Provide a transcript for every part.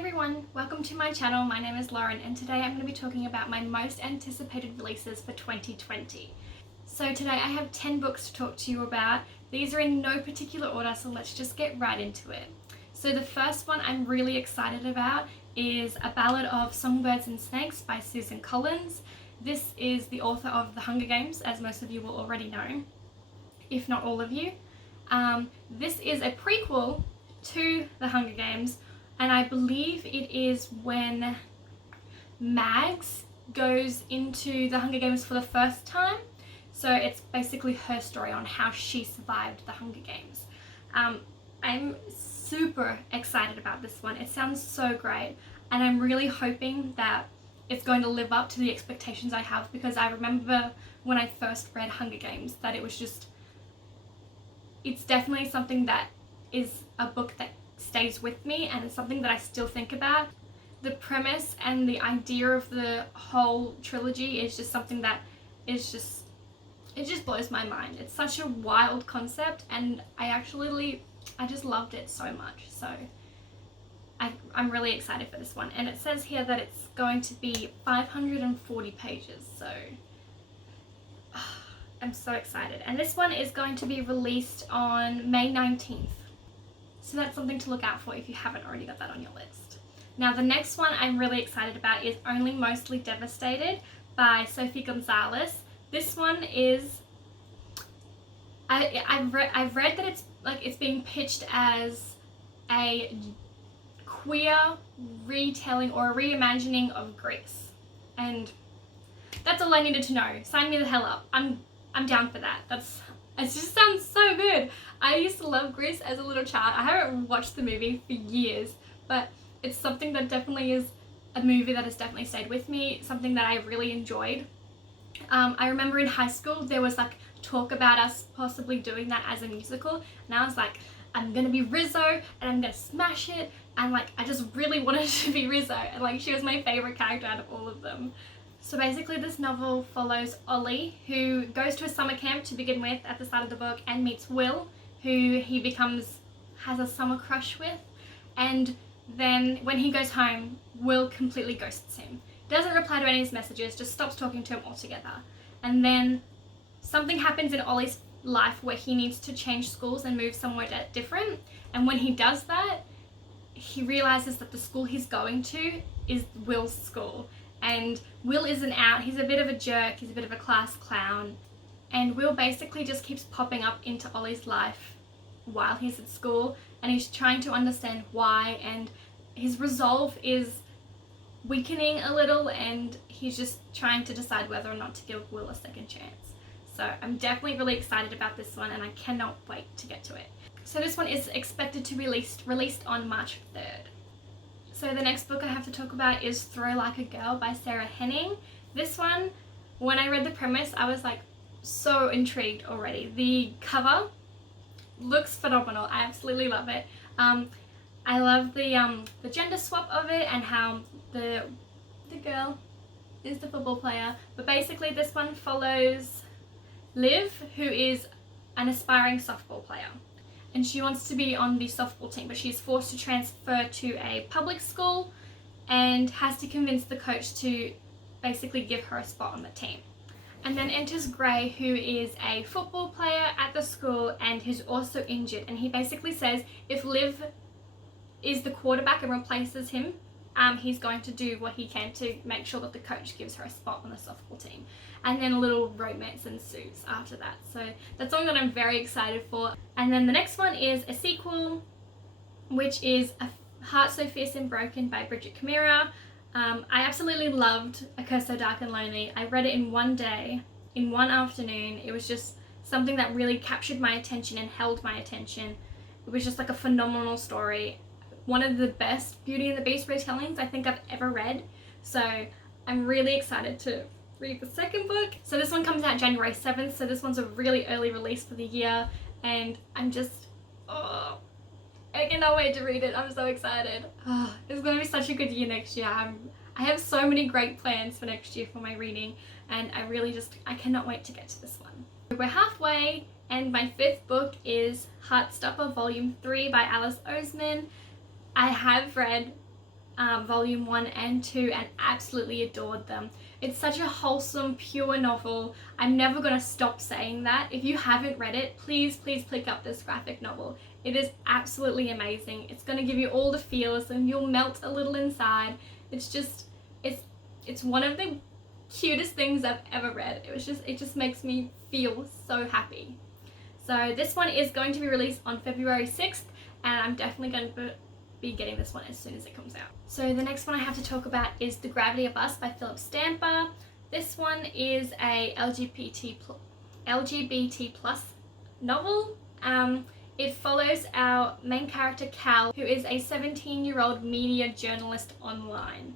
everyone, welcome to my channel. My name is Lauren and today I'm going to be talking about my most anticipated releases for 2020. So today I have 10 books to talk to you about. These are in no particular order, so let's just get right into it. So the first one I'm really excited about is A Ballad of Songbirds and Snakes by Susan Collins. This is the author of The Hunger Games, as most of you will already know, if not all of you. This is a prequel to The Hunger Games, and I believe it is when Mags goes into the Hunger Games for the first time. So it's basically her story on how she survived the Hunger Games. I'm super excited about this one. It sounds so great, and I'm really hoping that it's going to live up to the expectations I have, because I remember when I first read Hunger Games that it was just, it's definitely something that is a book that stays with me, and it's something that I still think about. The premise and the idea of the whole trilogy is just something that is just, it just blows my mind. It's such a wild concept, and I just loved it so much. So I'm really excited for this one, and it says here that it's going to be 540 pages, so I'm so excited. And this one is going to be released on May 19th. So that's something to look out for if you haven't already got that on your list. Now the next one I'm really excited about is Only Mostly Devastated by Sophie Gonzalez. This one is, I've read that it's being pitched as a queer retelling or a reimagining of Greece. And that's all I needed to know. Sign me the hell up. I'm down for that. It just sounds so good. I used to love Grease as a little child. I haven't watched the movie for years, but it's something that definitely is a movie that has definitely stayed with me, something that I really enjoyed. I remember in high school there was like talk about us possibly doing that as a musical, and I was like, I'm gonna be Rizzo and I'm gonna smash it, and like I just really wanted to be Rizzo, and like she was my favorite character out of all of them. So basically this novel follows Ollie, who goes to a summer camp to begin with at the start of the book, and meets Will, who he has a summer crush with, and then when he goes home, Will completely ghosts him. Doesn't reply to any of his messages, just stops talking to him altogether. And then something happens in Ollie's life where he needs to change schools and move somewhere different, and when he does that, he realizes that the school he's going to is Will's school. And Will isn't out, he's a bit of a jerk, he's a bit of a class clown, and Will basically just keeps popping up into Ollie's life while he's at school, and he's trying to understand why, and his resolve is weakening a little, and he's just trying to decide whether or not to give Will a second chance. So I'm definitely really excited about this one, and I cannot wait to get to it. So this one is expected to be released on March 3rd. So the next book I have to talk about is Throw Like a Girl by Sarah Henning. This one, when I read the premise, I was like so intrigued already. The cover looks phenomenal. I absolutely love it. I love the gender swap of it, and how the girl is the football player. But basically this one follows Liv, who is an aspiring softball player, and she wants to be on the softball team, but she's forced to transfer to a public school and has to convince the coach to basically give her a spot on the team. And then enters Gray, who is a football player at the school and who's also injured, and he basically says if Liv is the quarterback and replaces him, he's going to do what he can to make sure that the coach gives her a spot on the softball team. And then a little romance ensues after that. So that's something that I'm very excited for. And then the next one is a sequel, which is A Heart So Fierce and Broken by Bridget Camira. I absolutely loved A Curse So Dark and Lonely. I read it in one day, in one afternoon. It was just something that really captured my attention and held my attention. It was just like a phenomenal story. One of the best Beauty and the Beast retellings I think I've ever read. So I'm really excited to read the second book. So this one comes out January 7th, so this one's a really early release for the year, and I'm just, I cannot wait to read it. I'm so excited. It's going to be such a good year next year. I have so many great plans for next year for my reading, and I cannot wait to get to this one. We're halfway, and my fifth book is Heartstopper Volume 3 by Alice Oseman. I have read volume 1 and 2 and absolutely adored them. It's such a wholesome, pure novel. I'm never going to stop saying that. If you haven't read it, please pick up this graphic novel. It is absolutely amazing. It's going to give you all the feels and you'll melt a little inside. It's just, it's one of the cutest things I've ever read. It just makes me feel so happy. So this one is going to be released on February 6th, and I'm definitely going to be getting this one as soon as it comes out. So the next one I have to talk about is The Gravity of Us by Philip Stamper. This one is a LGBT plus novel. It follows our main character Cal, who is a 17-year-old media journalist online.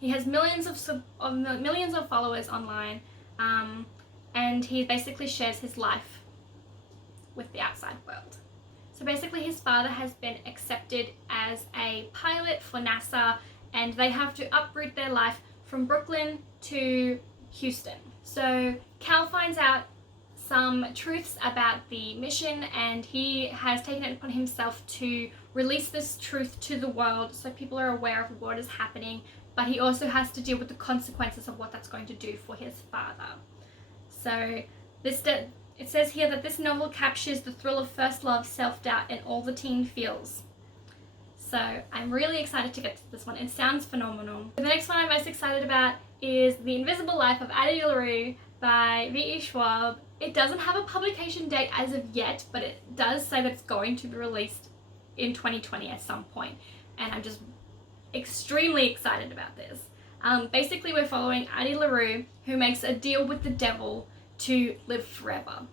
He has millions of followers online, and he basically shares his life with the outside world. So basically his father has been accepted as a pilot for NASA, and they have to uproot their life from Brooklyn to Houston. So Cal finds out some truths about the mission, and he has taken it upon himself to release this truth to the world so people are aware of what is happening, but he also has to deal with the consequences of what that's going to do for his father. So it says here that this novel captures the thrill of first love, self-doubt, and all the teen feels. So I'm really excited to get to this one. It sounds phenomenal. The next one I'm most excited about is The Invisible Life of Addie LaRue by V.E. Schwab. It doesn't have a publication date as of yet, but it does say that it's going to be released in 2020 at some point. And I'm just extremely excited about this. Basically, we're following Addie LaRue, who makes a deal with the devil to live forever.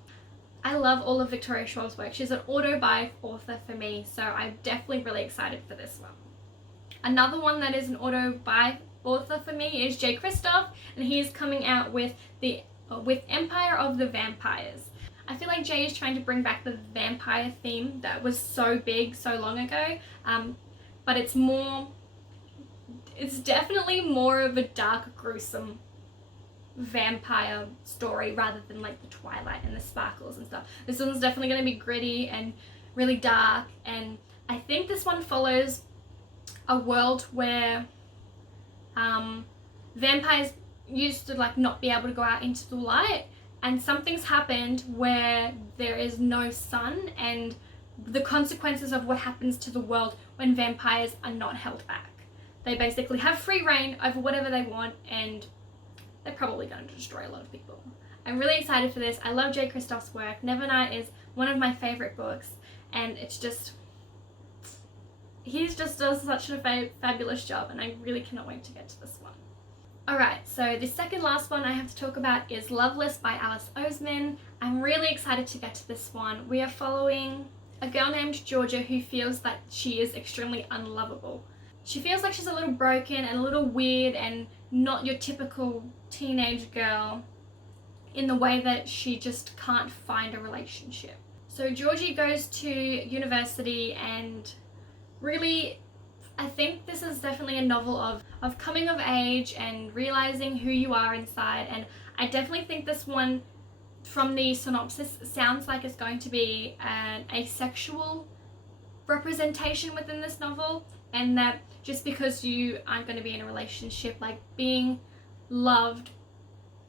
I love all of Victoria Schwab's work. She's an auto-bi author for me, so I'm definitely really excited for this one. Another one that is an auto-bi author for me is Jay Kristoff, and he is coming out with Empire of the Vampires. I feel like Jay is trying to bring back the vampire theme that was so big so long ago, but it's definitely more of a dark, gruesome vampire story rather than like the Twilight and the sparkles and stuff. This one's definitely going to be gritty and really dark, and I think this one follows a world where vampires used to like not be able to go out into the light, and something's happened where there is no sun, and the consequences of what happens to the world when vampires are not held back. They basically have free reign over whatever they want, and they're probably going to destroy a lot of people. I'm really excited for this. I love Jay Kristoff's work. Nevernight is one of my favorite books, and it's just, he just does such a fabulous job, and I really cannot wait to get to this one. Alright, so the second last one I have to talk about is Lovelace by Alice Oseman. I'm really excited to get to this one. We are following a girl named Georgia who feels that she is extremely unlovable. She feels like she's a little broken and a little weird and not your typical teenage girl in the way that she just can't find a relationship. So Georgie goes to university, and really I think this is definitely a novel of coming of age and realizing who you are inside, and I definitely think this one from the synopsis sounds like it's going to be an asexual representation within this novel, and that just because you aren't going to be in a relationship, like being loved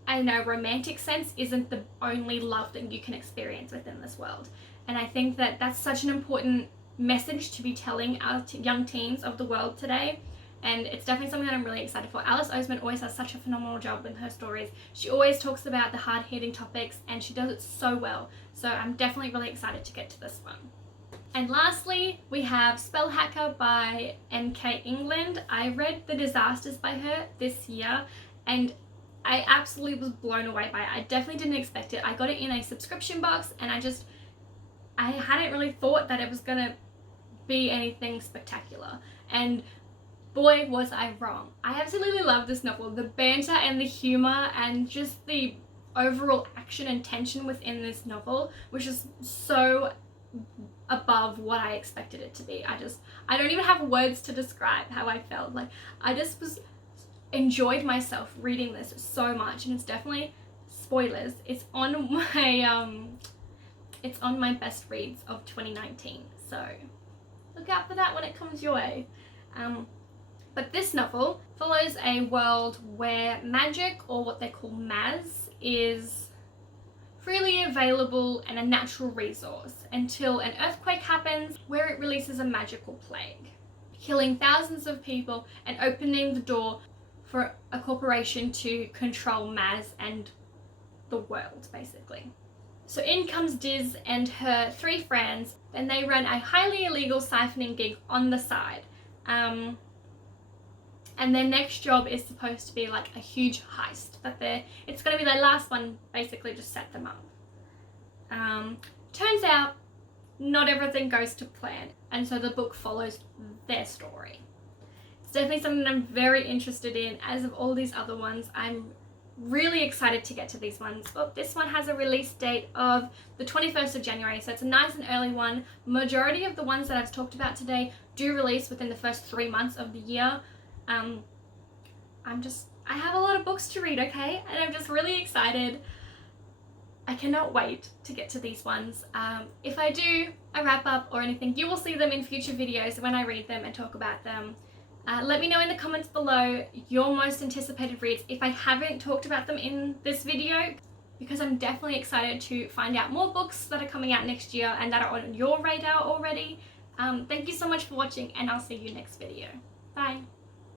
in a romantic sense isn't the only love that you can experience within this world. And I think that that's such an important message to be telling our young teens of the world today, and it's definitely something that I'm really excited for. Alice Oseman always does such a phenomenal job in her stories. She always talks about the hard-hitting topics, and she does it so well. So I'm definitely really excited to get to this one. And lastly, we have Spell Hacker by M.K. England. I read The Disasters by her this year, and I absolutely was blown away by it. I definitely didn't expect it. I got it in a subscription box, and I hadn't really thought that it was gonna be anything spectacular. And boy, was I wrong. I absolutely love this novel. The banter and the humor and just the overall action and tension within this novel, which is so above what I expected it to be. I don't even have words to describe how I felt. Like, I just enjoyed myself reading this so much, and it's definitely, spoilers, it's on my best reads of 2019, so look out for that when it comes your way. But this novel follows a world where magic, or what they call Maz, is freely available and a natural resource until an earthquake happens where it releases a magical plague, killing thousands of people and opening the door for a corporation to control Maz and the world, basically. So in comes Diz and her 3 friends, and they run a highly illegal siphoning gig on the side. And their next job is supposed to be like a huge heist, but it's going to be their last one, basically, to set them up. Turns out not everything goes to plan, and so the book follows their story. It's definitely something that I'm very interested in. As of all these other ones, I'm really excited to get to these ones. But this one has a release date of the 21st of January, so it's a nice and early one. Majority of the ones that I've talked about today do release within the first 3 months of the year. I have a lot of books to read, okay? And I'm just really excited. I cannot wait to get to these ones. If I do a wrap up or anything, you will see them in future videos when I read them and talk about them. Let me know in the comments below your most anticipated reads if I haven't talked about them in this video, because I'm definitely excited to find out more books that are coming out next year and that are on your radar already. Thank you so much for watching, and I'll see you next video. Bye.